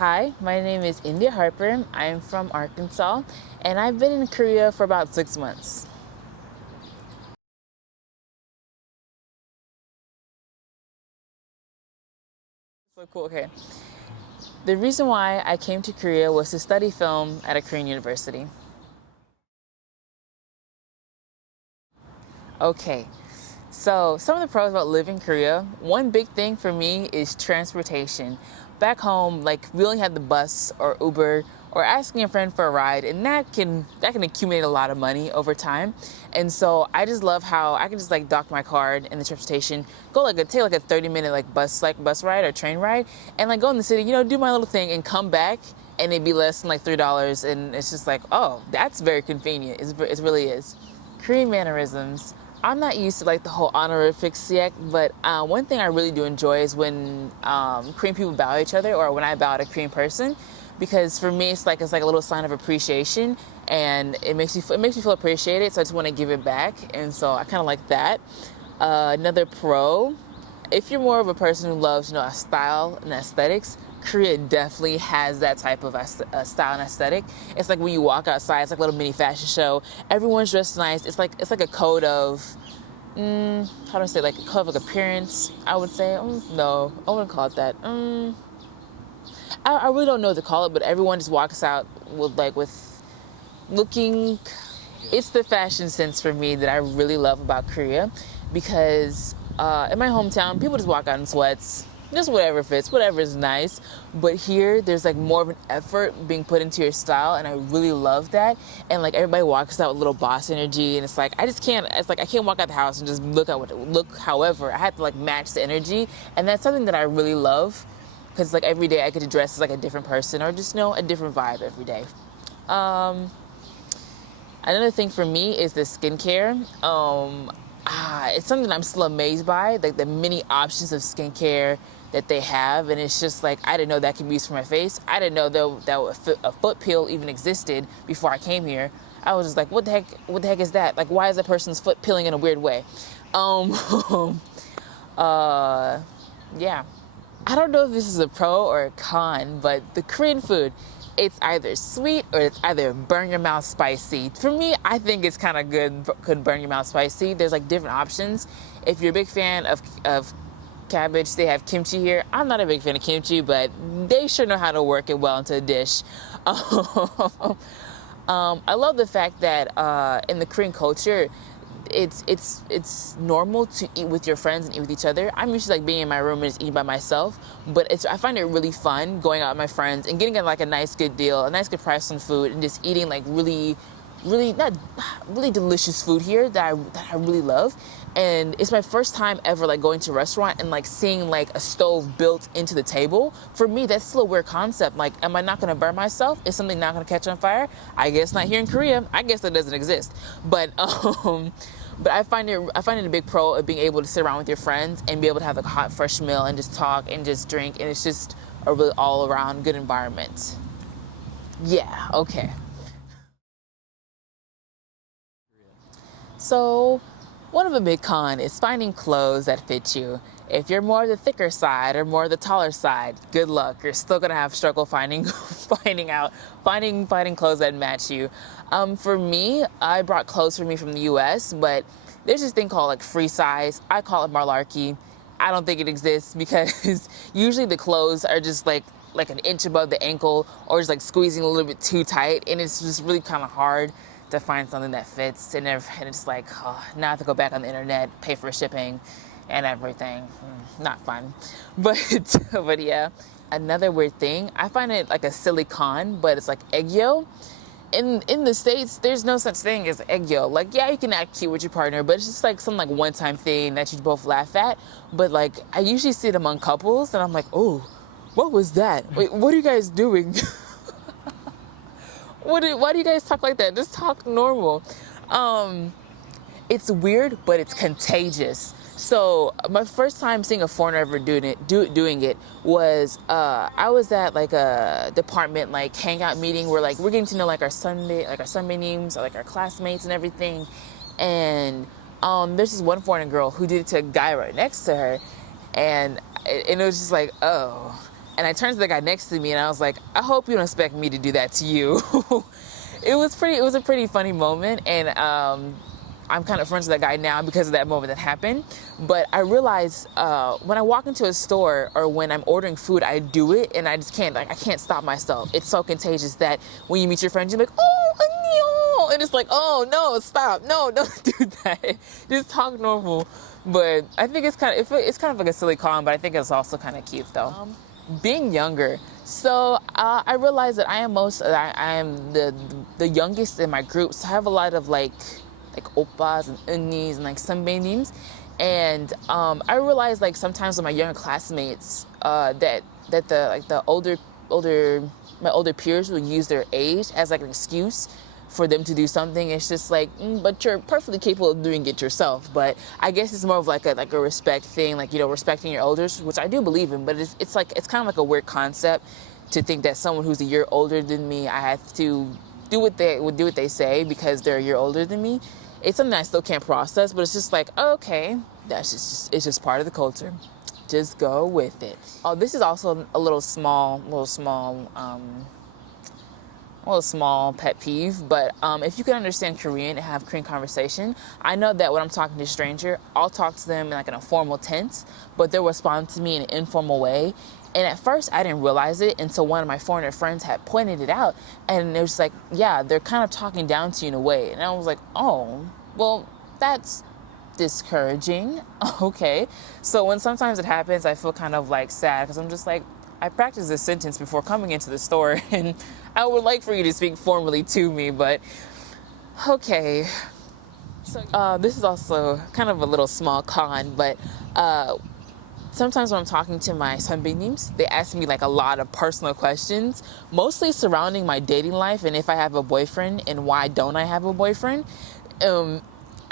Hi, my name is Harper. I'm from Arkansas, and I've been in Korea for about 6 months. So cool, okay. The reason why I came to Korea was to study film at a Korean university. Okay, so some of the pros about living in Korea, one big thing for me is transportation. Back home, like we only had the bus or Uber or asking a friend for a ride, and that can accumulate a lot of money over time. And so I just love how I can just like dock my card in the transportation, go take like a 30-minute bus ride or train ride, and like go in the city, do my little thing and come back, and it'd be less than like $3, and it's just like, oh, that's very convenient. It really is. Korean mannerisms. I'm not used to like the whole honorifics yet, but one thing I really do enjoy is when Korean people bow at each other, or when I bow at a Korean person, because for me it's like a little sign of appreciation, and it makes me feel appreciated. So I just want to give it back, and so I kind of like that. Another pro, if you're more of a person who loves a style and aesthetics, Korea definitely has that type of style and aesthetic. It's like when you walk outside, it's like a little mini fashion show. Everyone's dressed nice. It's like a code of how do I say, like a code of appearance, I would say. No, I wouldn't call it that. I really don't know what to call it, but everyone just walks out with looking. It's the fashion sense for me that I really love about Korea, because in my hometown, people just walk out in sweats, just whatever fits, whatever is nice. But here, there's like more of an effort being put into your style, and I really love that. And like everybody walks out with a little boss energy, and it's like I just can't. It's like I can't walk out the house and just look. However, I have to like match the energy, and that's something that I really love, because like every day I get to dress as like a different person, or just a different vibe every day. Another thing for me is the skincare. It's something I'm still amazed by, like the many options of skincare that they have, and it's just like I didn't know that could be used for my face. I didn't know that a foot peel even existed before I came here. I was just like, what the heck? What the heck is that? Like, why is that person's foot peeling in a weird way? Um, yeah. I don't know if this is a pro or a con, but the Korean food, it's either sweet or it's either burn your mouth spicy. For me, I think it's kind of good, could burn your mouth spicy. There's like different options. If you're a big fan of cabbage, they have kimchi here. I'm not a big fan of kimchi, but they sure know how to work it well into a dish. I love the fact that in the Korean culture, it's normal to eat with your friends and eat with each other. I'm used to like being in my room and just eating by myself, but I find it really fun going out with my friends and getting like a nice good deal, a nice good price on food, and just eating like really, really not really delicious food here that I really love. And it's my first time ever like going to a restaurant and like seeing like a stove built into the table. For me, that's still a weird concept. Like, am I not going to burn myself? Is something not going to catch on fire? I guess not here in Korea. I guess that doesn't exist. But I find it a big pro of being able to sit around with your friends and be able to have like a hot fresh meal and just talk and just drink, and it's just a really all around good environment. Yeah, okay. So, one of the big cons is finding clothes that fit you. If you're more the thicker side or more the taller side, good luck. You're still gonna have struggle finding finding clothes that match you. For me, I brought clothes for me from the U.S., but there's this thing called like free size. I call it malarkey. I don't think it exists, because usually the clothes are just like an inch above the ankle, or just like squeezing a little bit too tight, and it's just really kind of hard to find something that fits. And it's like, oh, now I have to go back on the internet, pay for shipping and everything. Not fun. But but yeah. Another weird thing, I find it like a silly con, but it's like egg yolk. In the States, there's no such thing as egg yolk. Like, yeah, you can act cute with your partner, but it's just like some like one-time thing that you both laugh at. But like, I usually see it among couples, and I'm like, oh, what was that? Wait, what are you guys doing? Why do you guys talk like that? Just talk normal. It's weird, but it's contagious. So my first time seeing a foreigner ever doing it was I was at like a department like hangout meeting where like we're getting to know like our Sunday names, like our classmates and everything. And there's this one foreigner girl who did it to a guy right next to her, and it was just like, oh. And I turned to the guy next to me and I was like, I hope you don't expect me to do that to you. It was a pretty funny moment, and I'm kind of friends with that guy now because of that moment that happened. But I realized when I walk into a store or when I'm ordering food, I do it, and I just can't, like, I can't stop myself. It's so contagious that when you meet your friends, you're like, oh, annyeong, and it's like, oh no, stop, no, don't do that. Just talk normal. But I think it's kind of like a silly clown, but I think it's also kind of cute though. Being younger, so I realized that I am the youngest in my group, so I have a lot of like oppas and unnis and like sunbaeams, and I realized like sometimes with my younger classmates that the my older peers will use their age as like an excuse for them to do something. It's just like, but you're perfectly capable of doing it yourself. But I guess it's more of like a respect thing, like, you know, respecting your elders, which I do believe in. But it's kind of like a weird concept to think that someone who's a year older than me, I have to do what they say because they're a year older than me. It's something I still can't process, but it's just like, okay, it's just part of the culture. Just go with it. Oh, this is also a little small pet peeve, but if you can understand Korean and have Korean conversation, I know that when I'm talking to a stranger, I'll talk to them in like in a formal tense, but they'll respond to me in an informal way. And at first I didn't realize it until one of my foreigner friends had pointed it out, and it was like, yeah, they're kind of talking down to you in a way. And I was like, oh, well, that's discouraging. Okay. So when sometimes it happens, I feel kind of like sad because I'm just like, I practiced this sentence before coming into the store, and I would like for you to speak formally to me, but okay. So this is also kind of a little small con, but sometimes when I'm talking to my 선배님s, they ask me like a lot of personal questions, mostly surrounding my dating life and if I have a boyfriend and why don't I have a boyfriend.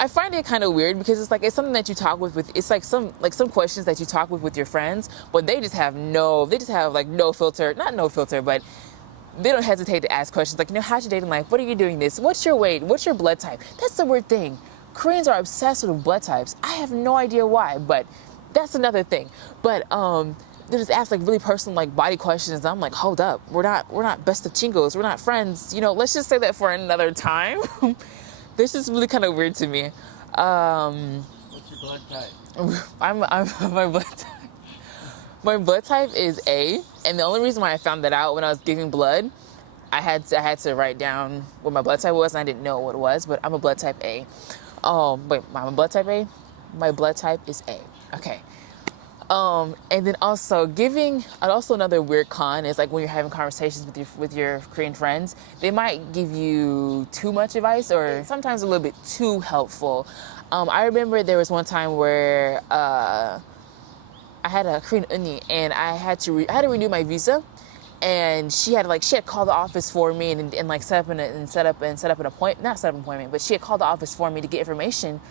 I find it kind of weird because it's something that you talk with it's like some questions that you talk with your friends, but they just have no filter, not no filter, but they don't hesitate to ask questions like, you know, how's your dating life? What are you doing this? What's your weight? What's your blood type? That's the weird thing. Koreans are obsessed with blood types. I have no idea why, but that's another thing. But they just ask like really personal like body questions. And I'm like, hold up, we're not best of chingos. We're not friends. You know, let's just say that for another time. This is really kind of weird to me. What's your blood type? I'm my blood type. My blood type is A, and the only reason why I found that out when I was giving blood, I had to write down what my blood type was, and I didn't know what it was, but I'm a blood type A. Wait, I'm a blood type A? My blood type is A. Okay. And then also another weird con is like when you're having conversations with your Korean friends, they might give you too much advice or sometimes a little bit too helpful. I remember there was one time where I had a Korean unni and I had to renew my visa, and she had called the office for me and like set up an appointment, not set up an appointment, but she had called the office for me to get information.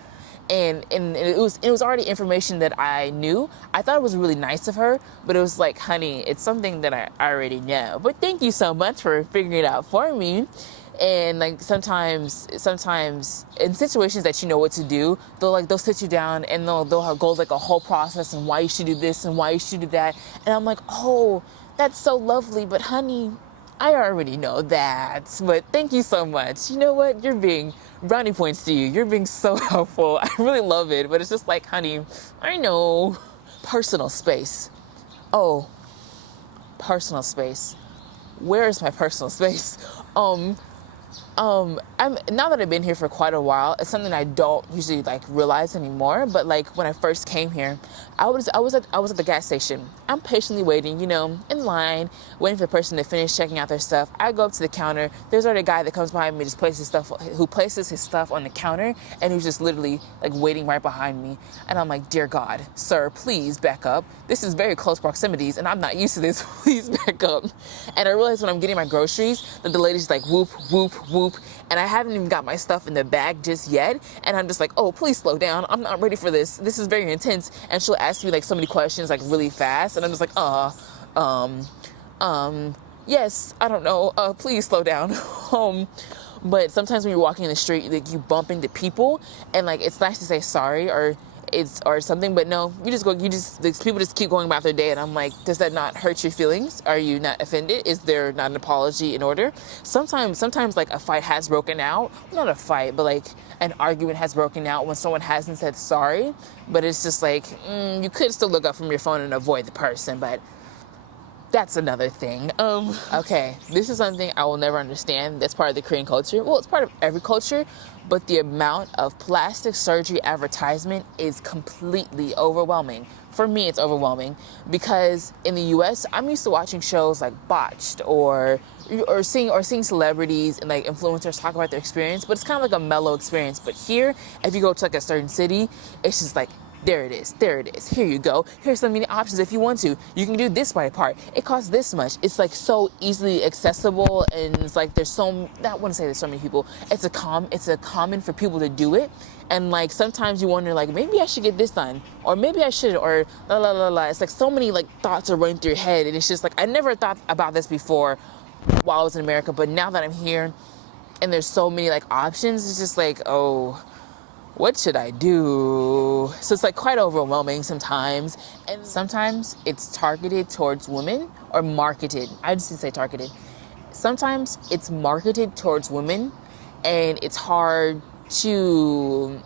And it was already information that I knew. I thought it was really nice of her, but it was like, honey, it's something that I already know. But thank you so much for figuring it out for me. And like sometimes in situations that you know what to do, they'll sit you down and they'll go like a whole process and why you should do this and why you should do that. And I'm like, oh, that's so lovely, but honey, I already know that, but thank you so much. You know what? Brownie points to you. You're being so helpful. I really love it, but it's just like, honey, I know. Personal space. Oh, personal space. Where is my personal space? Now that I've been here for quite a while, it's something I don't usually like realize anymore. But like when I first came here, I was at the gas station. I'm patiently waiting, in line, waiting for the person to finish checking out their stuff. I go up to the counter. There's already a guy that comes behind me, who places his stuff on the counter, and who's just literally like waiting right behind me. And I'm like, dear God, sir, please back up. This is very close proximities, and I'm not used to this. Please back up. And I realized when I'm getting my groceries that the lady's like whoop, whoop, whoop, and I haven't even got my stuff in the bag just yet. And I'm just like, oh, please slow down. I'm not ready for this. This is very intense. And she'll ask me like so many questions like really fast. And I'm just like, yes, I don't know. Please slow down. But sometimes when you're walking in the street, like you bump into people and like, it's nice to say sorry, or it's or something, but no, these people just keep going about their day, and I'm like, does that not hurt your feelings? Are you not offended? Is there not an apology in order? Sometimes like a fight has broken out, not a fight, but like an argument has broken out when someone hasn't said sorry, but it's just like, you could still look up from your phone and avoid the person, but that's another thing. Okay, this is something I will never understand. That's part of the Korean culture. Well, it's part of every culture, but the amount of plastic surgery advertisement is completely overwhelming. For me, it's overwhelming because in the U.S., I'm used to watching shows like Botched or seeing celebrities and like influencers talk about their experience, but it's kind of like a mellow experience. But here, if you go to like a certain city, it's just like, there it is, here you go, here's so many options. If you want to, you can do this body part, it costs this much. It's like so easily accessible, and it's like I wouldn't say there's so many people, it's a common for people to do it. And like sometimes you wonder, like, maybe I should get this done, or maybe I should, or la la la la. It's like so many like thoughts are running through your head, and it's just like I never thought about this before while I was in America, but now that I'm here and there's so many like options, it's just like, oh, what should I do? So it's like quite overwhelming sometimes. And sometimes it's targeted towards women, or marketed. I just didn't say targeted. Sometimes it's marketed towards women, and it's hard to,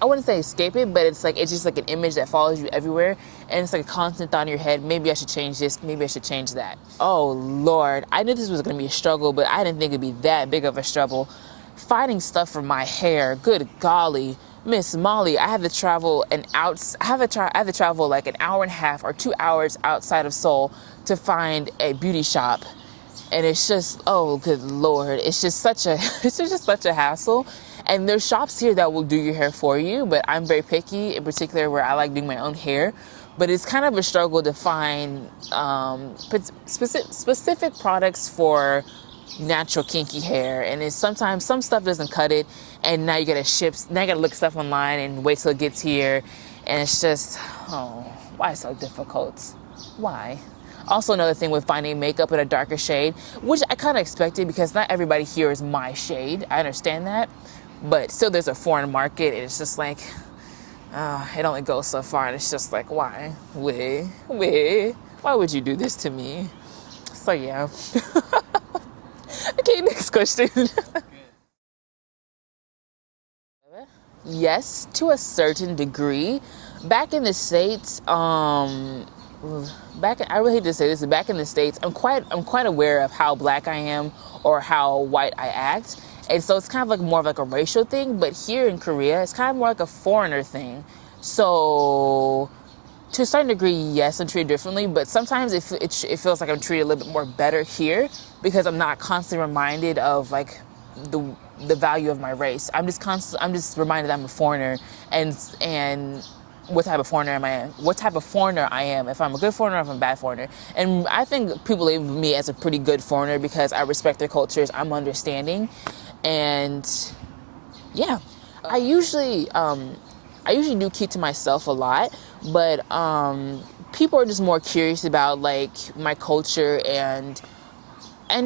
I wouldn't say escape it, but it's just like an image that follows you everywhere. And it's like a constant thought in your head, maybe I should change this, maybe I should change that. Oh Lord, I knew this was gonna be a struggle, but I didn't think it'd be that big of a struggle. Finding stuff for my hair, good golly, Miss Molly, I had to travel like an hour and a half or 2 hours outside of Seoul to find a beauty shop. And it's just, oh good Lord, it's just such a hassle. And there's shops here that will do your hair for you, but I'm very picky, in particular where I like doing my own hair. But it's kind of a struggle to find specific products for natural kinky hair, and it's sometimes some stuff doesn't cut it, and now you gotta look stuff online and wait till it gets here, and it's just, oh, why so difficult? Why? Also, another thing with finding makeup in a darker shade, which I kind of expected because not everybody here is my shade. I understand that, but still there's a foreign market, and it's just like, it only goes so far, and it's just like, why? Why would you do this to me? So yeah. Okay, next question. Yes, to a certain degree. Back in the States, I really hate to say this, but back in the States, I'm quite aware of how black I am or how white I act. And so it's kind of like more of like a racial thing, but here in Korea, it's kind of more like a foreigner thing. So to a certain degree, yes, I'm treated differently, but sometimes it feels like I'm treated a little bit more better here because I'm not constantly reminded of like the value of my race. I'm just reminded that I'm a foreigner, and what type of foreigner I am, if I'm a good foreigner or if I'm a bad foreigner. And I think people label me as a pretty good foreigner because I respect their cultures, I'm understanding, and yeah. I usually do keep to myself a lot, but people are just more curious about like my culture and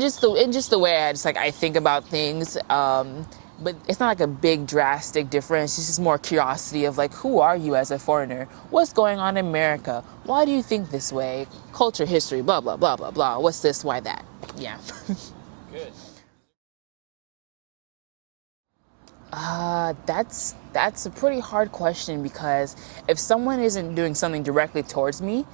just the way I think about things. But it's not like a big drastic difference. It's just more curiosity of like, who are you as a foreigner? What's going on in America? Why do you think this way? Culture, history, blah blah blah blah blah. What's this? Why that? Yeah. Good. That's a pretty hard question because if someone isn't doing something directly towards me,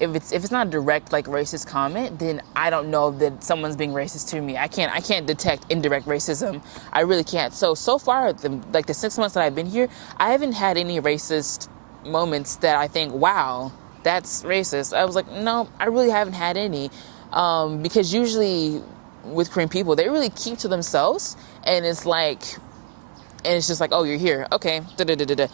if it's not a direct like racist comment, then I don't know that someone's being racist to me. I can't detect indirect racism. I really can't. So far, the 6 months that I've been here, I haven't had any racist moments that I think, wow, that's racist. I was like, no, I really haven't had any, because usually with Korean people, they really keep to themselves, and it's just like, oh, you're here, okay, da-da-da-da-da.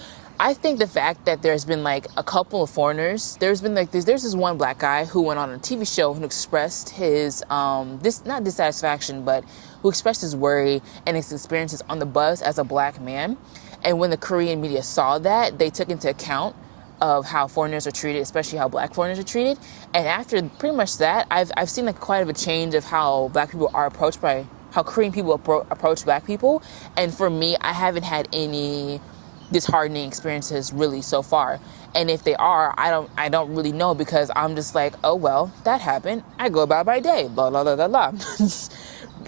I think the fact that there's been like a couple of foreigners, there's this one black guy who went on a TV show and expressed his, not dissatisfaction, but who expressed his worry and his experiences on the bus as a black man. And when the Korean media saw that, they took into account of how foreigners are treated, especially how black foreigners are treated. And after pretty much that, I've seen like quite a change of how black people are approached by, how Korean people approach black people. And for me, I haven't had any disheartening experiences really so far. And if they are, I don't really know, because I'm just like, oh well, that happened, I go about my day, blah blah blah blah blah.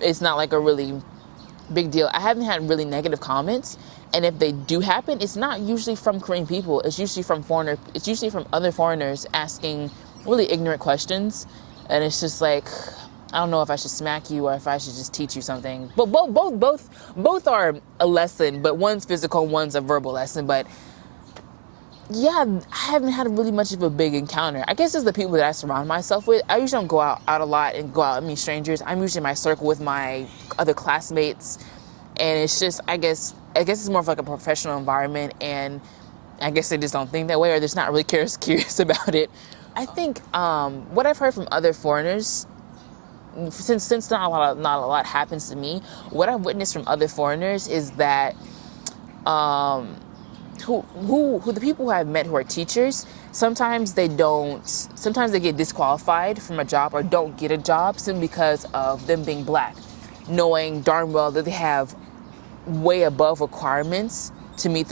It's not like a really big deal. I haven't had really negative comments, and if they do happen, it's not usually from Korean people. It's usually from other foreigners asking really ignorant questions, and it's just like, I don't know if I should smack you or if I should just teach you something. But both are a lesson, but one's physical, one's a verbal lesson. But yeah, I haven't had really much of a big encounter. I guess it's the people that I surround myself with. I usually don't go out a lot and go out and meet strangers. I'm usually in my circle with my other classmates, and it's just, I guess it's more of like a professional environment, and I guess they just don't think that way, or they're just not really curious about it. I think what I've heard from other foreigners, since not a lot happens to me, what I've witnessed from other foreigners is that who the people who I've met who are teachers, sometimes they get disqualified from a job or don't get a job simply because of them being black, knowing darn well that they have way above requirements to meet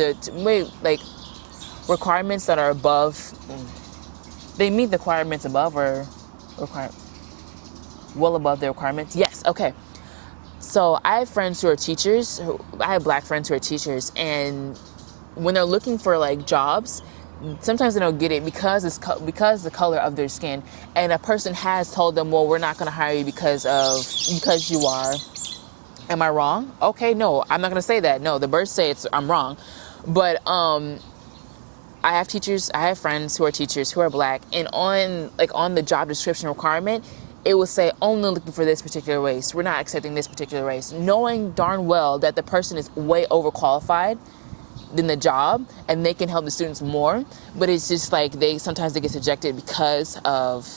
requirements that are above. They meet the requirements above or well above their requirements. Yes, okay. So I have friends who are teachers. I have black friends who are teachers, and when they're looking for like jobs, sometimes they don't get it because the color of their skin, and a person has told them, well, we're not going to hire you because you are. Am I wrong? Okay, no, I'm not going to say that. No, the birds say I'm wrong, but I have friends who are teachers who are black, and on the job description requirement, it will say only looking for this particular race. We're not accepting this particular race, knowing darn well that the person is way overqualified than the job, and they can help the students more. But it's just like sometimes they get rejected because of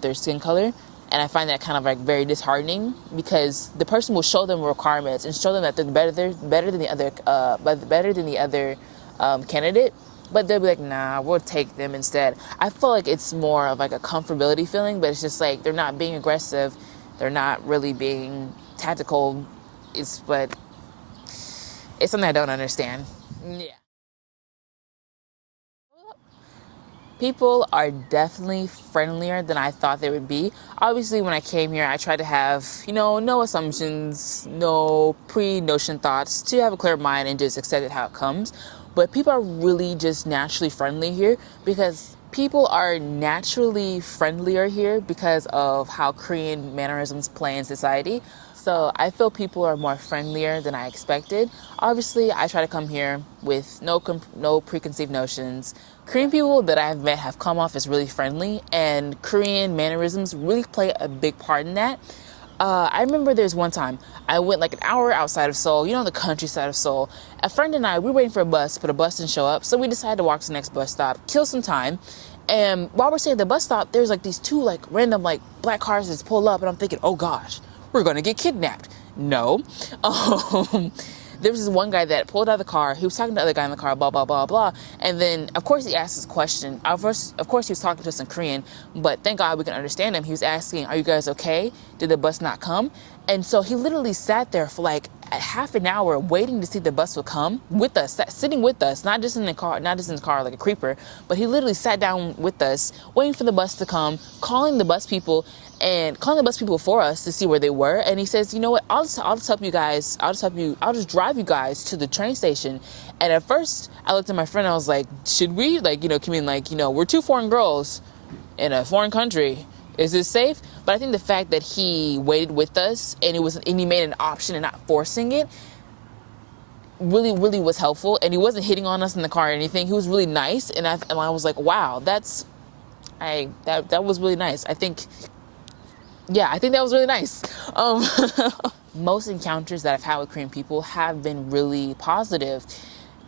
their skin color, and I find that kind of like very disheartening, because the person will show them requirements and show them that they're better than the other candidate, but they'll be like, nah, we'll take them instead. I feel like it's more of like a comfortability feeling, but it's just like they're not being aggressive, they're not really being tactical. It's something I don't understand. Yeah. People are definitely friendlier than I thought they would be. Obviously, when I came here, I tried to have, no assumptions, no pre-notion thoughts, to have a clear mind and just accept it how it comes. But people are really just naturally friendly here, because people are naturally friendlier here because of how Korean mannerisms play in society. So I feel people are more friendlier than I expected. Obviously, I try to come here with no preconceived notions. Korean people that I've met have come off as really friendly, and Korean mannerisms really play a big part in that. I remember there's one time I went like an hour outside of Seoul, the countryside of Seoul. A friend and I, we were waiting for a bus, but a bus didn't show up, so we decided to walk to the next bus stop, kill some time. And while we're staying at the bus stop, there's like these two like random like black cars that just pull up, and I'm thinking, oh gosh, we're gonna get kidnapped. No. There was this one guy that pulled out of the car. He was talking to the other guy in the car, blah, blah, blah, blah. And then, of course, he asked us a question. Of course, he was talking to us in Korean, but thank God we can understand him. He was asking, are you guys okay? Did the bus not come? And so he literally sat there for like half an hour waiting to see the bus would come with us, sitting with us, not just in the car like a creeper, but he literally sat down with us, waiting for the bus to come, calling the bus people for us to see where they were. And he says, you know what, I'll just help you guys. I'll just drive you guys to the train station. And at first I looked at my friend and I was like, should we? We're two foreign girls in a foreign country. Is this safe? But I think the fact that he waited with us and he made an option and not forcing it really, really was helpful. And he wasn't hitting on us in the car or anything. He was really nice. And I was like, wow, that was really nice. I think that was really nice. Most encounters that I've had with Korean people have been really positive.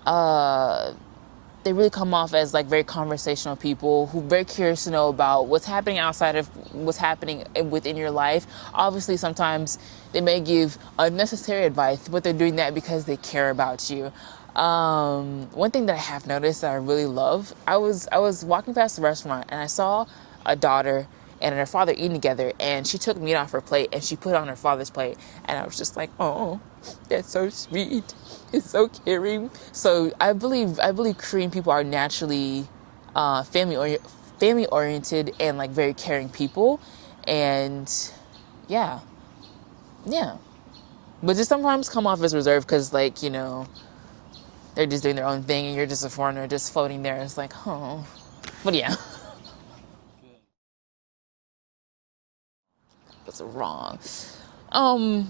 They really come off as like very conversational people who are very curious to know about what's happening outside of what's happening within your life. Obviously, sometimes they may give unnecessary advice, but they're doing that because they care about you. One thing that I have noticed that I really love, I was walking past the restaurant and I saw a daughter and her father eating together, and she took meat off her plate and she put it on her father's plate, and I was just like, oh, that's so sweet. It's so caring. So I believe Korean people are naturally family oriented and like very caring people, and yeah. But just sometimes come off as reserved because, like, you know, they're just doing their own thing and you're just a foreigner just floating there. It's like, oh. But yeah. That's wrong.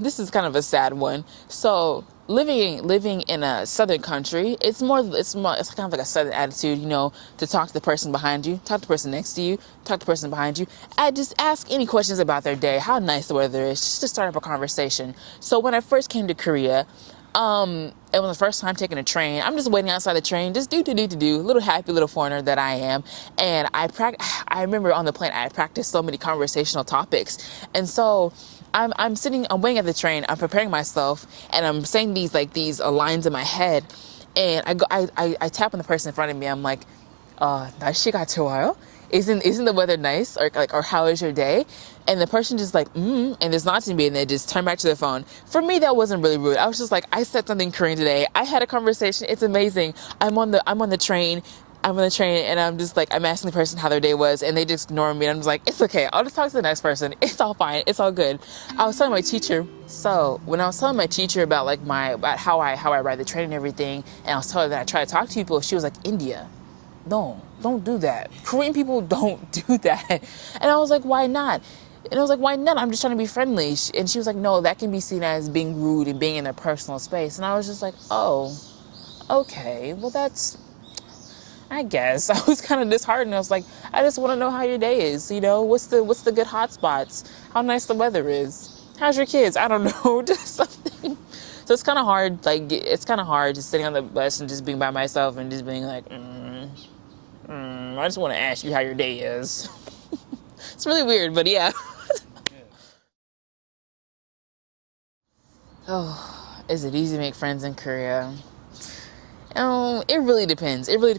This is kind of a sad one. So living in a southern country, it's kind of like a southern attitude, you know, to talk to the person behind you, talk to the person next to you, talk to the person behind you, and just ask any questions about their day, how nice the weather is, just to start up a conversation. So when I first came to Korea, it was the first time taking a train. I'm just waiting outside the train, just do, little happy little foreigner that I am. And I remember on the plane, I practiced so many conversational topics. And so I'm waiting at the train, I'm preparing myself, and I'm saying these lines in my head. And I tap on the person in front of me. I'm like, 날씨가 좋아요? Isn't the weather nice? Or how is your day? And the person just like, and just nods to me, and they just turn back to their phone. For me, that wasn't really rude. I was just like, I said something Korean today. I had a conversation. It's amazing. I'm on the train. And I'm just like, I'm asking the person how their day was, and they just ignore me. And I'm just like, it's okay. I'll just talk to the next person. It's all fine. It's all good. I was telling my teacher. So when I was telling my teacher about how I ride the train and everything, and I was telling her that I try to talk to people, she was like, India. No, don't do that. Korean people don't do that. And I was like, why not? And I was like, why not? I'm just trying to be friendly. And she was like, no, that can be seen as being rude and being in their personal space. And I was just like, oh, okay. Well, I guess. I was kind of disheartened. I was like, I just want to know how your day is. You know, what's the good hot spots? How nice the weather is? How's your kids? I don't know, just something. So it's kind of hard. Like, it's kind of hard just sitting on the bus and just being by myself and just being like, I just want to ask you how your day is. It's really weird, but yeah. Oh, is it easy to make friends in Korea? It really depends. It really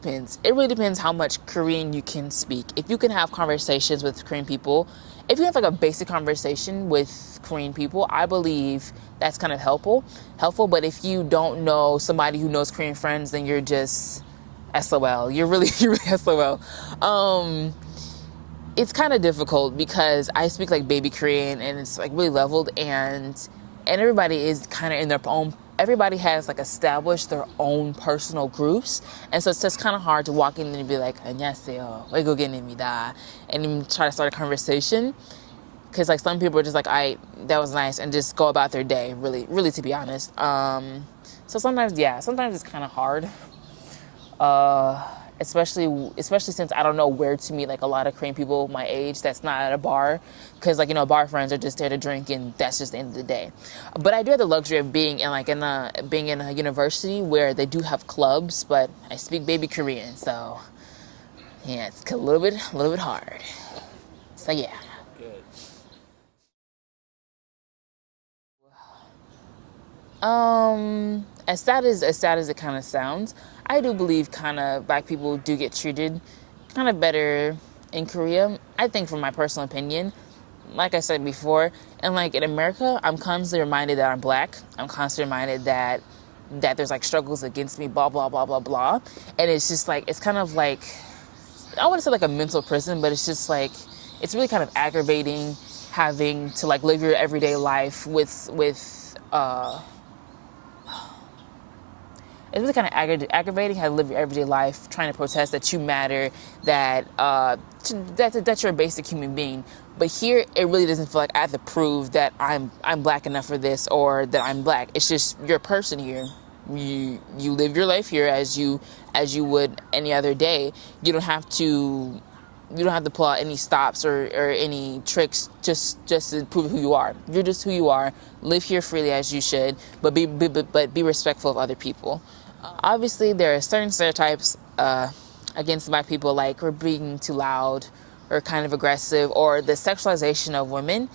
depends how much Korean you can speak. If you can have conversations with Korean people, if you have like a basic conversation with Korean people, I believe that's kind of helpful. But if you don't know somebody who knows Korean friends, then you're just SOL. You're really SOL. It's kind of difficult because I speak like baby Korean, and it's like really leveled, and everybody is kind of in their own. Everybody has like established their own personal groups, and so it's just kind of hard to walk in and be like, 안녕하세요, 외국인입니다, and even try to start a conversation, because like some people are just like, that was nice, and just go about their day. Really, to be honest. So sometimes it's kind of hard. Especially since I don't know where to meet like a lot of Korean people my age that's not at a bar, because like, you know, bar friends are just there to drink, and that's just the end of the day. But I do have the luxury of being in a university where they do have clubs, but I speak baby Korean, so yeah, it's a little bit hard. So yeah. Good. As sad as it kind of sounds, I do believe kind of black people do get treated kind of better in Korea. I think, from my personal opinion, like I said before, and like in America, I'm constantly reminded that I'm black. I'm constantly reminded that there's like struggles against me, blah blah blah blah blah, and it's just like, it's kind of like, I wouldn't say like a mental prison, but it's just like, it's really kind of aggravating having to like live your everyday life with it's really kind of aggravating how to live your everyday life trying to protest that you matter, that you're a basic human being. But here, it really doesn't feel like I have to prove that I'm black enough for this, or that I'm black. It's just, you're a person here. You live your life here as you would any other day. You don't have to pull out any stops or any tricks just to prove who you are. You're just who you are. Live here freely as you should, but be respectful of other people. Obviously, there are certain stereotypes against black people, like we're being too loud, or kind of aggressive, or the sexualization of women.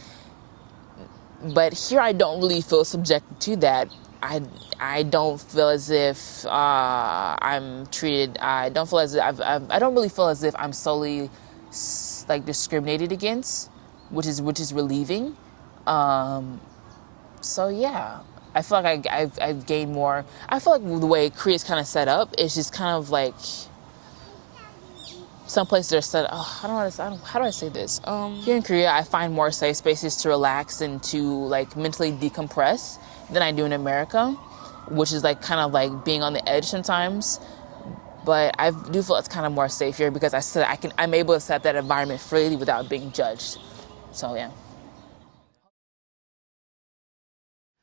But here, I don't really feel subjected to that. I don't feel as if I'm treated. I don't feel as if I don't really feel as if I'm solely like discriminated against, which is relieving. So yeah, I feel like I've gained more. I feel like the way Korea is kind of set up is just kind of like some places are set. Oh, how do I say this? Here in Korea, I find more safe spaces to relax and to like mentally decompress than I do in America, which is like kind of like being on the edge sometimes. But I do feel it's kind of more safe here because I'm able to set up that environment freely without being judged. So yeah.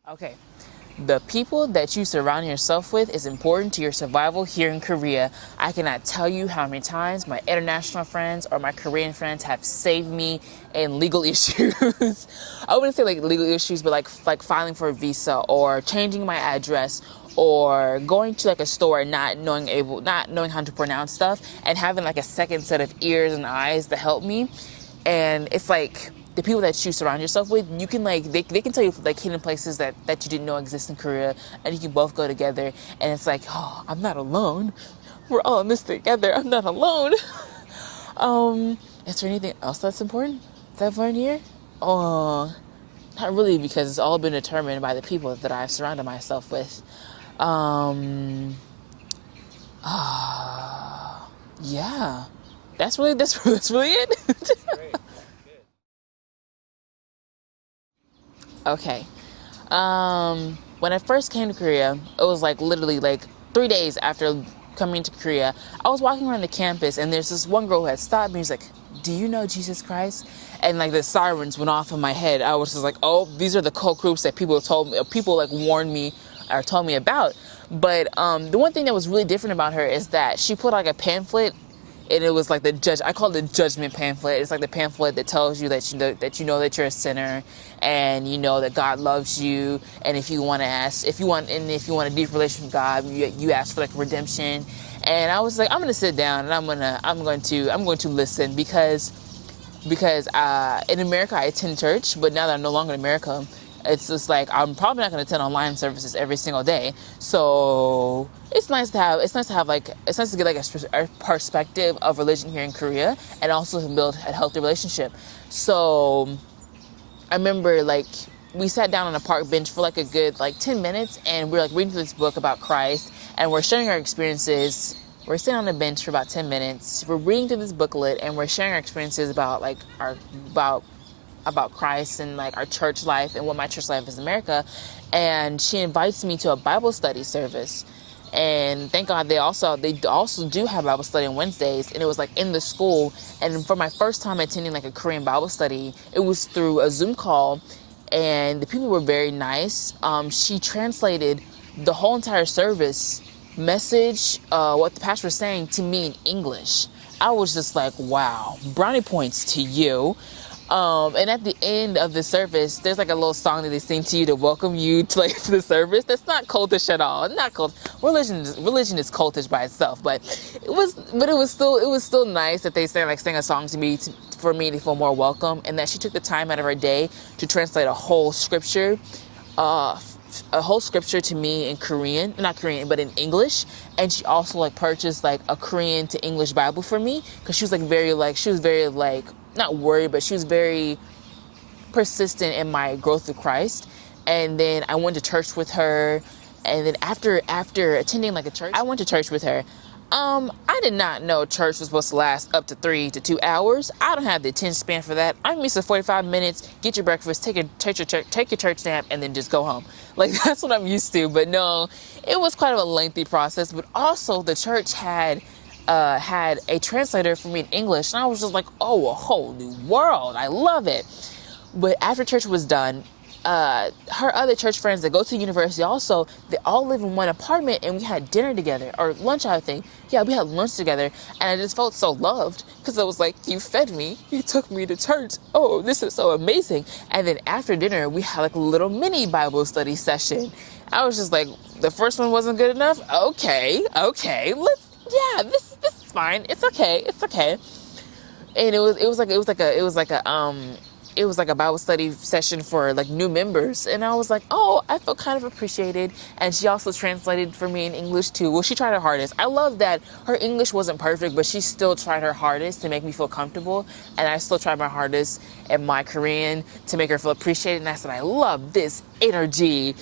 Okay. The people that you surround yourself with is important to your survival here in Korea. I cannot tell you how many times my international friends or my Korean friends have saved me in legal issues. I wouldn't say like legal issues, but like filing for a visa or changing my address or going to like a store and not knowing how to pronounce stuff and having like a second set of ears and eyes to help me. And it's like the people that you surround yourself with, you can like they can tell you like hidden places that you didn't know exist in Korea, and you can both go together. And it's like, oh, I'm not alone. We're all in this together. I'm not alone. Is there anything else that's important that I've learned here? Oh, not really, because it's all been determined by the people that I've surrounded myself with. Yeah, that's really it. Okay. When I first came to Korea, it was like literally like 3 days after coming to Korea. I was walking around the campus and there's this one girl who had stopped me. She's like, "Do you know Jesus Christ?" And like the sirens went off in my head. I was just like, "Oh, these are the cult groups that people like warned me or told me about." But the one thing that was really different about her is that she put like a pamphlet, and it was like I call it the judgment pamphlet. It's like the pamphlet that tells you that you know that you're a sinner, and you know that God loves you, and if you want a deep relationship with God, you ask for like redemption. And I was like, I'm gonna sit down and I'm going to listen because in America I attend church, but now that I'm no longer in America, it's just like I'm probably not going to attend online services every single day. So it's nice to get like a perspective of religion here in Korea, and also to build a healthy relationship. So I remember like we sat down on a park bench for like a good like 10 minutes, and we're like reading through this book about Christ, and we're sharing our experiences. We're sitting on the bench for about 10 minutes. We're reading through this booklet, and we're sharing our experiences about like about Christ and like our church life and what my church life is in America. And she invites me to a Bible study service. And thank God they also do have Bible study on Wednesdays, and it was like in the school. And for my first time attending like a Korean Bible study, it was through a Zoom call, and the people were very nice. She translated the whole entire service message, what the pastor was saying, to me in English. I was just like, wow, brownie points to you. And at the end of the service, there's like a little song that they sing to you to welcome you to like to the service. That's not cultish at all. Not cult. Religion is cultish by itself, but it was still nice that they sang a song to me for me to feel more welcome, and that she took the time out of her day to translate a whole scripture to me in Korean, not Korean, but in English. And she also like purchased like a Korean to English Bible for me, because she was very not worried, but she was very persistent in my growth with Christ. And then I went to church with her, and then after attending like a church, I went to church with her. I did not know church was supposed to last up to 3 to 2 hours. I don't have the attention span for that. I'm used to 45 minutes, get your breakfast, take your church nap, and then just go home. Like, that's what I'm used to. But no, it was quite a lengthy process. But also the church had a translator for me in English, and I was just like, oh, a whole new world. I love it. But after church was done, her other church friends that go to university also, they all live in one apartment, and we had dinner together, or lunch, I think. Yeah, we had lunch together, and I just felt so loved, because I was like, you fed me, you took me to church, oh, this is so amazing. And then after dinner, we had like a little mini Bible study session. I was just like, the first one wasn't good enough? Okay, this is fine, it's okay. And it was like it was like a Bible study session for like new members. And I was like, oh, I felt kind of appreciated. And she also translated for me in English too. Well, she tried her hardest. I love that her English wasn't perfect, but she still tried her hardest to make me feel comfortable. And I still tried my hardest at my Korean to make her feel appreciated. And I said, I love this energy.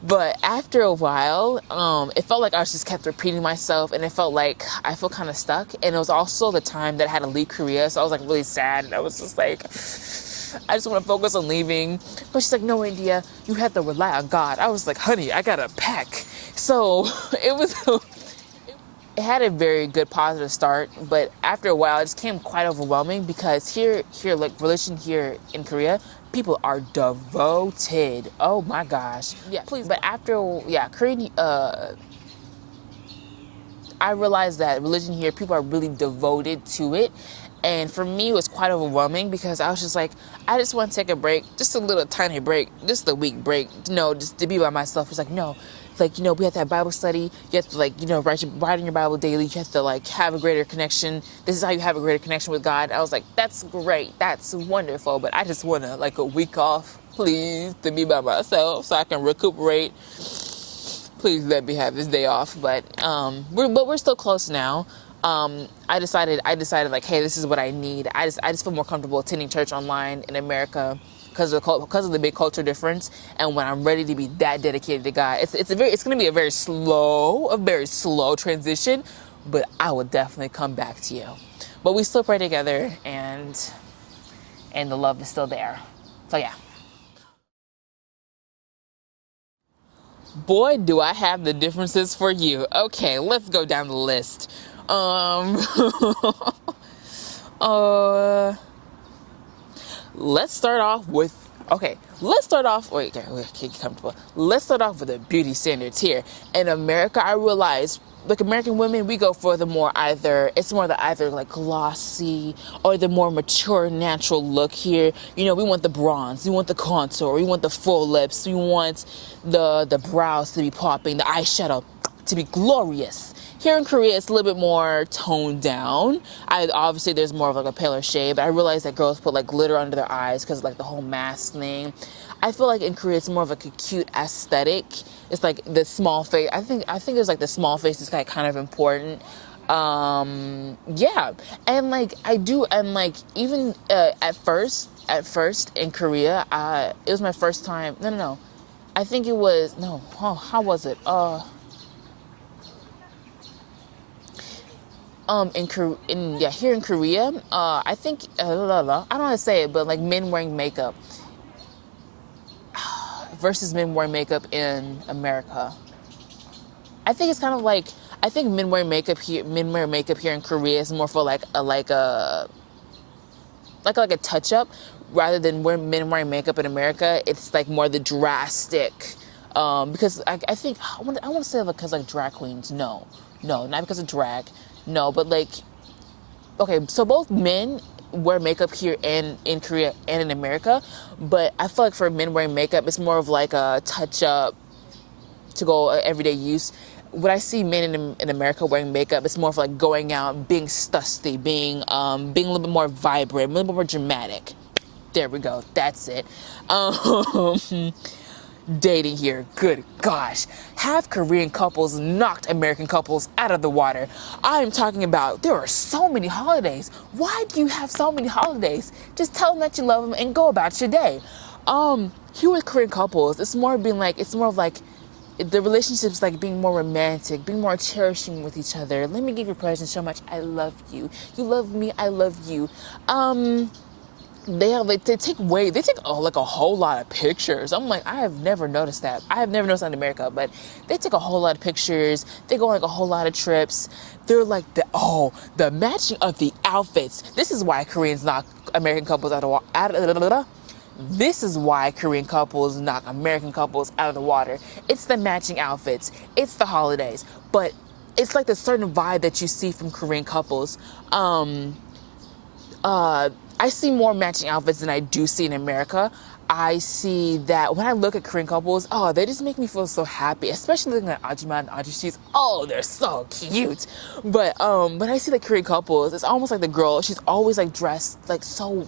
But after a while, it felt like I just kept repeating myself, and it felt like I felt kind of stuck. And it was also the time that I had to leave Korea, so I was like really sad. And I was just like, I just want to focus on leaving. But she's like, no, India, you have to rely on God. I was like, honey, I gotta pack. So it had a very good positive start, but after a while, it just became quite overwhelming because here, like religion here in Korea, people are devoted. Oh my gosh. Yeah, please. But after, Korean, I realized that religion here, people are really devoted to it. And for me, it was quite overwhelming because I was just like, I just want to take a break, just a little tiny break, just a week break, just to be by myself. It's like, no, like, we have to have Bible study. You have to, like, write in your Bible daily. You have to, like, have a greater connection. This is how you have a greater connection with God. I was like, that's great. That's wonderful. But I just want to, like, a week off, please, to be by myself so I can recuperate. Please let me have this day off. But we're still close now. I decided like, hey, this is what I need. I just feel more comfortable attending church online in America because of the big culture difference. And when I'm ready to be that dedicated to God, it's going to be a very slow transition, but I will definitely come back to you. But we still pray together, and the love is still there. So yeah. Boy, do I have the differences for you. Okay, let's go down the list. Let's start off with the beauty standards here. In America, I realize, like, American women, we go for the more either like glossy or the more mature natural look here. We want the bronze, we want the contour, we want the full lips, we want the brows to be popping, the eyeshadow to be glorious. Here in Korea, it's a little bit more toned down. Obviously, there's more of like a paler shade, but I realize that girls put like glitter under their eyes because of like the whole mask thing. I feel like in Korea, it's more of like a cute aesthetic. It's like the small face. I think there's like the small face is kind of important. Yeah, and like even at first in Korea, it was my first time. No. I think it was no. Oh, how was it? Here in Korea, I think I don't know how to say it, but like men wearing makeup versus men wearing makeup in America. I think it's kind of like, I think men wearing makeup here in Korea is more for like a touch up rather than men wearing makeup in America. It's like more the drastic. Because I think I want to say because like drag queens. No, not because of drag. No, but like, okay, so both men wear makeup here and in Korea and in America, but I feel like for men wearing makeup, it's more of like a touch up to go everyday use. When I see men in America wearing makeup, it's more of like going out, being stussy, being a little bit more vibrant, a little bit more dramatic. There we go. That's it. Dating here, good gosh, have Korean couples knocked American couples out of the water. I am talking about, there are so many holidays. Why do you have so many holidays? Just tell them that you love them and go about your day. Here with Korean couples, it's more of like the relationship's like being more romantic, being more cherishing with each other. Let me give you presents so much. I love you. You love me. I love you. They take like a whole lot of pictures. I'm like, I have never noticed that. I have never noticed that in America, but they take a whole lot of pictures. They go on like a whole lot of trips. They're like the matching of the outfits. This is why Koreans knock American couples out of This is why Korean couples knock American couples out of the water. It's the matching outfits. It's the holidays. But it's like the certain vibe that you see from Korean couples. I see more matching outfits than I do see in America. I see that when I look at Korean couples, they just make me feel so happy, especially looking at Ajima and Ajushis. Oh, they're so cute. But when I see the Korean couples, it's almost like the girl, she's always like dressed like so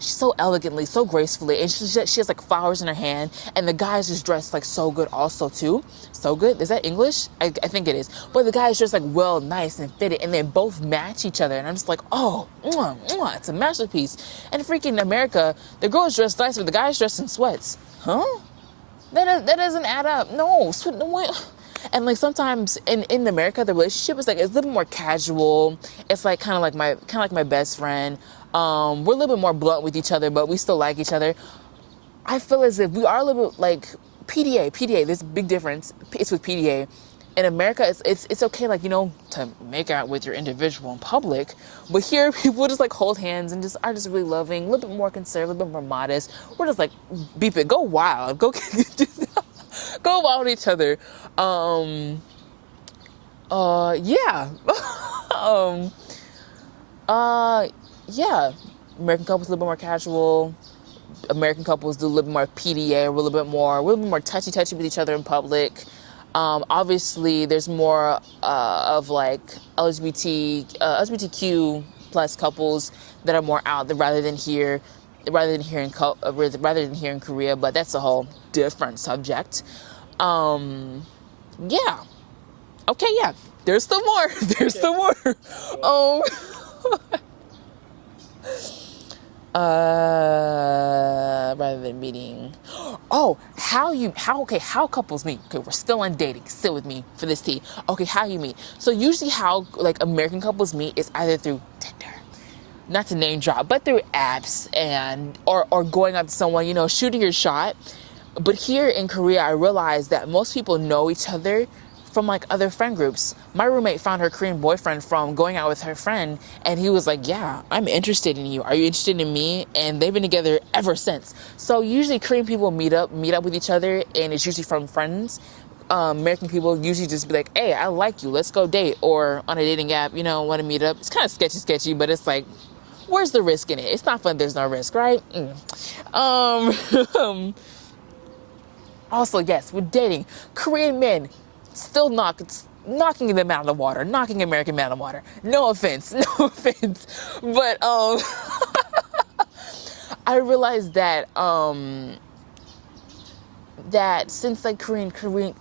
she's so elegantly, so gracefully, and she has like flowers in her hand, and the guy's just dressed like so good also too. So good. Is that English? I think it is. But the guy's just like well, nice and fitted, and they both match each other, and I'm just like, oh, mwah, mwah, it's a masterpiece. And freaking America, the girl's dressed nice, but the guy's dressed in sweats. Huh? That doesn't add up. No, and like sometimes in America, the relationship is like it's a little bit more casual. It's like kind of like my best friend. We're a little bit more blunt with each other, but we still like each other. I feel as if we are a little bit like PDA. There's a big difference. It's with PDA. In America, it's okay, like, to make out with your individual in public, but here people just like hold hands and are just really loving, a little bit more conservative, a little bit more modest. We're just like beep it, go wild, go go wild with each other. Yeah. Yeah. American couples a little bit more casual. American couples do a little bit more PDA, a little bit more touchy with each other in public. Obviously, there's more of like LGBTQ plus couples that are more out there rather than here in Korea. But that's a whole different subject. Yeah. Okay. Yeah. There's still more. There's still more. Rather than meeting. Oh, how couples meet. Okay, we're still on dating. Sit with me for this tea. Okay, how you meet. So usually how like American couples meet is either through Tinder, not to name drop, but through apps or going up to someone, shooting your shot. But here in Korea, I realized that most people know each other from like other friend groups. My roommate found her Korean boyfriend from going out with her friend, and he was like, yeah, I'm interested in you. Are you interested in me? And they've been together ever since. So usually Korean people meet up with each other, and it's usually from friends. American people usually just be like, hey, I like you, let's go date. Or on a dating app, want to meet up. It's kind of sketchy, but it's like, where's the risk in it? It's not fun, there's no risk, right? Also, yes, with dating, Korean men still knocking them out of the water, knocking American men out of the water. No offense. But I realized that that since like Korean, why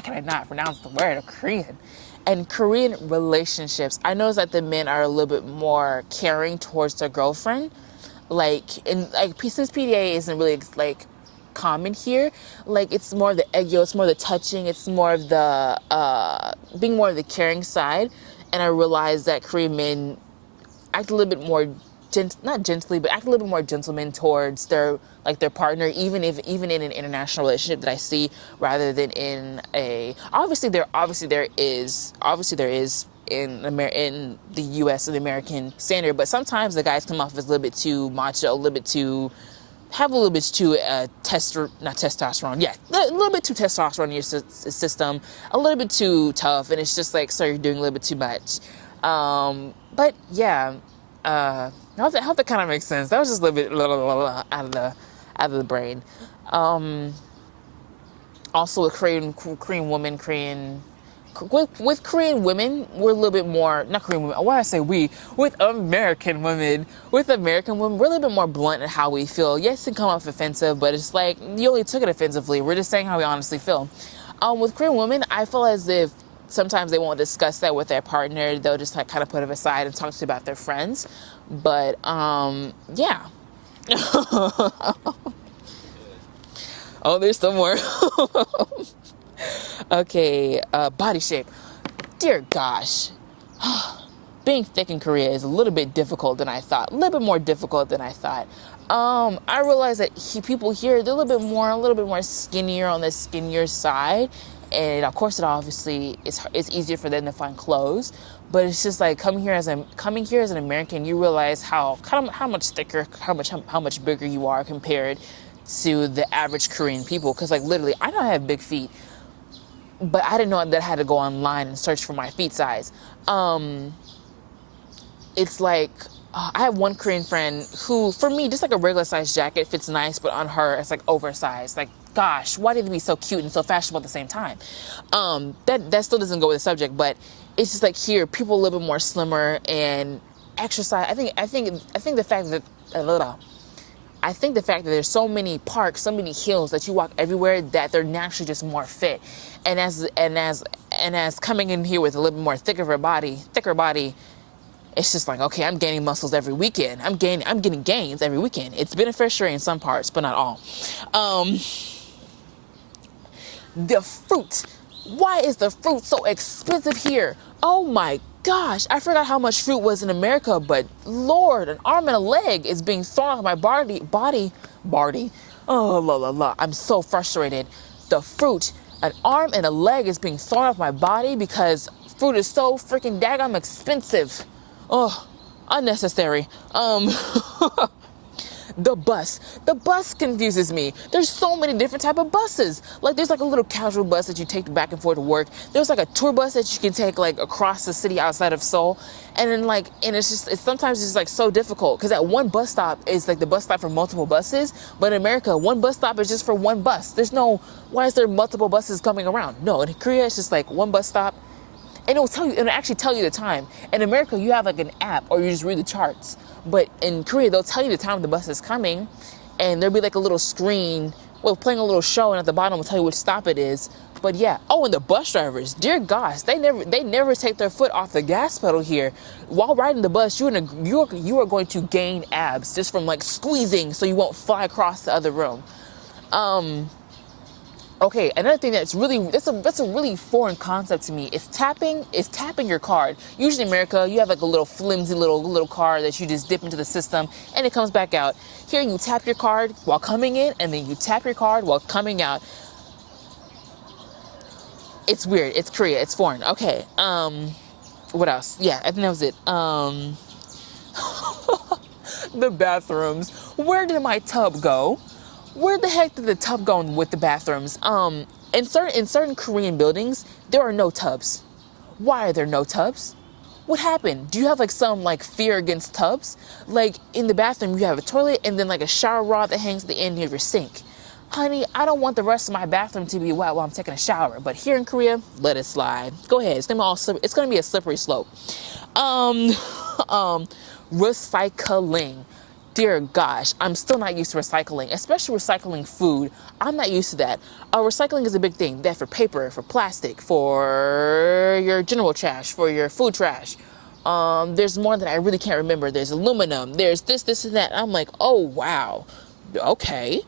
can I not pronounce the word of Korean? And Korean relationships, I noticed that the men are a little bit more caring towards their girlfriend. Since PDA isn't really like common here, like it's more of the egg yolk, it's more of the touching, it's more of the being more of the caring side. And I realized that Korean men act a little bit more not gently, but act a little bit more gentleman towards their partner, even in an international relationship that I see, rather than in obviously there is in the U.S. and the American standard, but sometimes the guys come off as a little bit too macho, a little bit too testosterone. Yeah, a little bit too testosterone in your system, a little bit too tough, and it's just like, sir, you're doing a little bit too much. But yeah, I hope that kind of makes sense. That was just a little bit out of the brain. Also with Korean women, with Korean women, we're a little bit more, not Korean women, why I say we, with American women, we're a little bit more blunt in how we feel. Yes, it can come off offensive, but it's like, you only took it offensively. We're just saying how we honestly feel. With Korean women, I feel as if sometimes they won't discuss that with their partner. They'll just like kind of put it aside and talk to about their friends. But, yeah. Oh, there's some more. Okay, body shape. Dear gosh. Being thick in Korea is a little bit difficult than I thought. A little bit more difficult than I thought. I realized that people here, they're a little bit more skinnier on the skinnier side. And of course, it's easier for them to find clothes. But it's just like coming here as an American, you realize how much thicker, how much bigger you are compared to the average Korean people. Because like literally, I know I have big feet, but I didn't know that I had to go online and search for my feet size. It's like, I have one Korean friend who, for me, just like a regular size jacket fits nice, but on her, it's like oversized. Like, gosh, why did it be so cute and so fashionable at the same time? That still doesn't go with the subject, but it's just like here, people a little bit more slimmer, and exercise. I think the fact that I think the fact that there's so many parks, so many hills that you walk everywhere, that they're naturally just more fit. And as coming in here with a little bit more thicker body, it's just like, okay, I'm gaining muscles every weekend. I'm getting gains every weekend. It's beneficiary in some parts, but not all. The fruit. Why is the fruit so expensive here? Oh my gosh, I forgot how much fruit was in America, but Lord, an arm and a leg is being thrown off my body. Oh, la la la. I'm so frustrated. The fruit, an arm and a leg is being thrown off my body because fruit is so freaking daggum expensive. Oh, unnecessary. The bus confuses me. There's so many different type of buses. Like there's like a little casual bus that you take back and forth to work. There's like a tour bus that you can take like across the city outside of Seoul. And then it's sometimes just like so difficult because that one bus stop is like the bus stop for multiple buses. But in America, one bus stop is just for one bus. Why is there multiple buses coming around? No, in Korea, it's just like one bus stop. And it'll actually tell you the time. In America, you have like an app or you just read the charts. But in Korea, they'll tell you the time the bus is coming, and there'll be like a little screen, playing a little show, and at the bottom will tell you which stop it is. But yeah, and the bus drivers, dear gosh, they never take their foot off the gas pedal here. While riding the bus, you are going to gain abs just from like squeezing, so you won't fly across the other room. Okay, another thing that's a really foreign concept to me is tapping your card. Usually in America, you have like a little flimsy little card that you just dip into the system and it comes back out. Here you tap your card while coming in and then you tap your card while coming out. It's weird. It's Korea. It's foreign. Okay. What else? Yeah, I think that was it. The bathrooms. Where did my tub go? Where the heck did the tub go with the bathrooms? In certain Korean buildings, there are no tubs. Why are there no tubs? What happened? Do you have like some like fear against tubs? Like in the bathroom, you have a toilet and then like a shower rod that hangs at the end of your sink. Honey, I don't want the rest of my bathroom to be wet while I'm taking a shower. But here in Korea, let it slide. Go ahead. It's gonna be a slippery slope. Recycling. Dear gosh, I'm still not used to recycling, especially recycling food. I'm not used to that. Recycling is a big thing. That for paper, for plastic, for your general trash, for your food trash. There's more that I really can't remember. There's aluminum. There's this, and that. I'm like, oh wow, okay.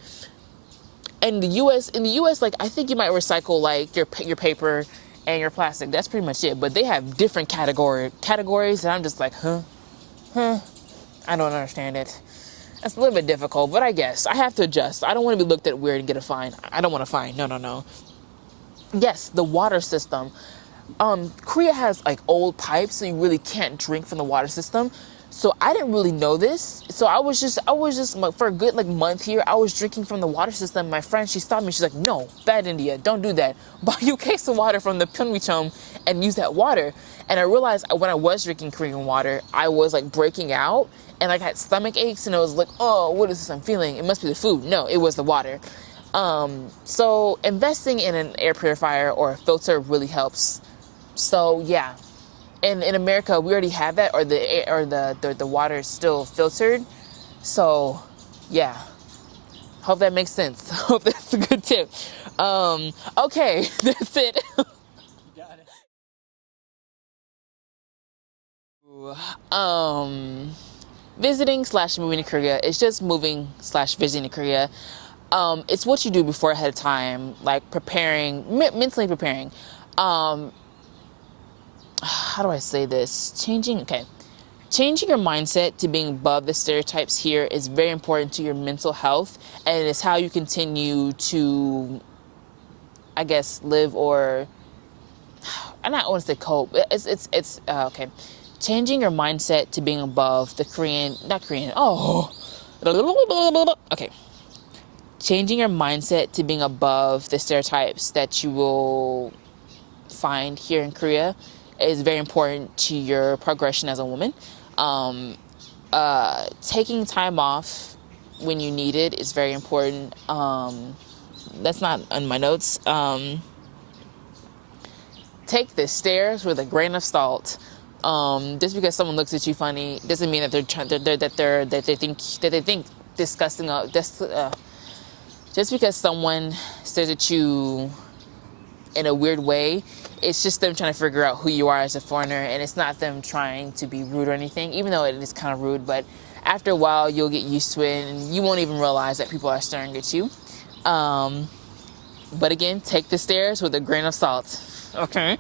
In the U.S., like I think you might recycle like your paper and your plastic. That's pretty much it. But they have different categories, and I'm just like, huh. I don't understand it. It's a little bit difficult, but I guess I have to adjust. I don't want to be looked at weird and get a fine. I don't want a fine. No. Yes, the water system. Korea has like old pipes, so you really can't drink from the water system. So I didn't really know this. So I was just for a good like month here, I was drinking from the water system. My friend, she stopped me. She's like, no, bad India, don't do that. Buy you a case of water from the Pyeongchang and use that water. And I realized when I was drinking Korean water, I was like breaking out and like I had stomach aches and I was like, oh, what is this I'm feeling? It must be the food. No, it was the water. So investing in an air purifier or a filter really helps. So yeah. And in America, we already have that, or the water is still filtered. So, yeah. Hope that makes sense. Hope that's a good tip. Okay, that's it. You got it. Visiting/moving to Korea. It's just moving / visiting to Korea. It's what you do before ahead of time, like preparing, mentally preparing. How do I say this? Changing your mindset to being above the stereotypes here is very important to your mental health, and it's how you continue to, I guess, live or, I don't want to say cope. It's okay. Changing your mindset to being above the okay. Changing your mindset to being above the stereotypes that you will find here in Korea is very important to your progression as a woman. Taking time off when you need it is very important. That's not on my notes. Take the stairs with a grain of salt. Just because someone looks at you funny doesn't mean that they think disgusting. Just because someone stares at you in a weird way, it's just them trying to figure out who you are as a foreigner, and it's not them trying to be rude or anything, even though it is kind of rude. But after a while, you'll get used to it, and you won't even realize that people are staring at you. But again, take the stares with a grain of salt. Okay.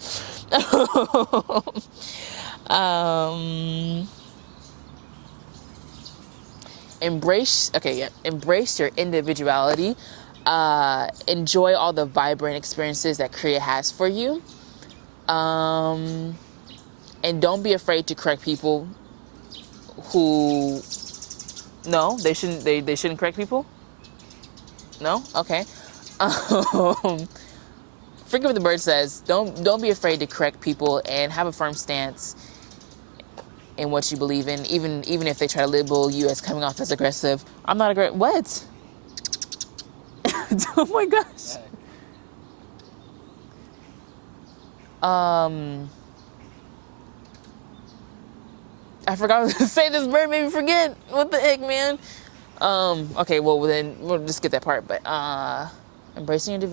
Embrace your individuality. Enjoy all the vibrant experiences that Korea has for you. And don't be afraid to correct people who, no, they shouldn't correct people. No? Okay. Forget what the bird says. Don't be afraid to correct people and have a firm stance in what you believe in, even if they try to label you as coming off as aggressive. I'm not aggressive. What? Oh my gosh. I forgot what to say. This bird made me forget. What the heck, man? Okay, well then we'll just get that part. But embracing your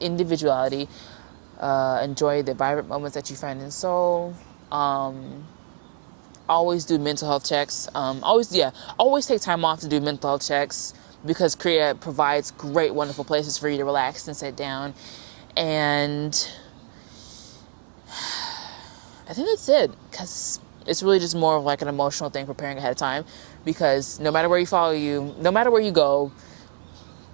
individuality. Enjoy the vibrant moments that you find in Seoul. Always do mental health checks. Always take time off to do mental health checks, because Korea provides great, wonderful places for you to relax and sit down. And I think that's it, because it's really just more of like an emotional thing, preparing ahead of time, because no matter where you go,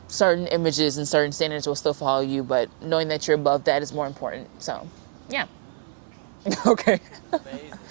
certain images and certain standards will still follow you, but knowing that you're above that is more important. So, yeah. Okay. Amazing.